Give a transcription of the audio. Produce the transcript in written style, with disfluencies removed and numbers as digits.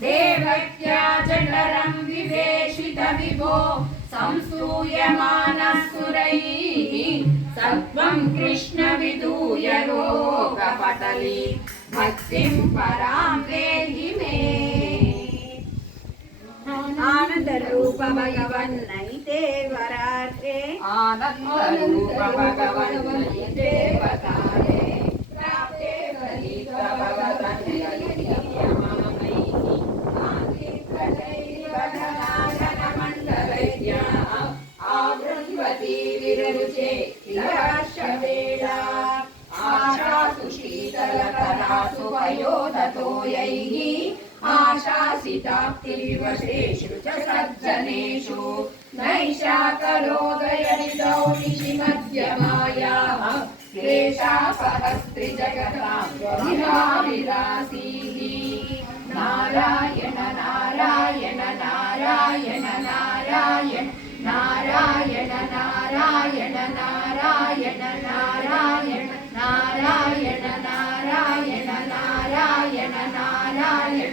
देवक्या जठरं विवेशित विभो संस्तूयमानः सुरैः सत्त्वं कृष्ण विदूय रोगपटली भक्तिं परां देहि मे। आनंद रूप भगवन्नैते वरार्थे आनंद रूप भगवन्नैते वरार्थे प्राप्ते फलित भगवतन्ययमामैः आवृण्वती विररुचे किलराश्रवेला आशासु शीतलतरासु पयोदतोयैः आशासिताप्तिर्वशेषु च सज्जनेषु नैषा करोदयनिदौ निशिमध्यमायाः क्लेशापहस्त्रिजगतां विलासीः। नारायण नारायण नारायण नारायण नारायण नारायण नारायण नारायण नारायण नारायण नारायण नारायण नारायण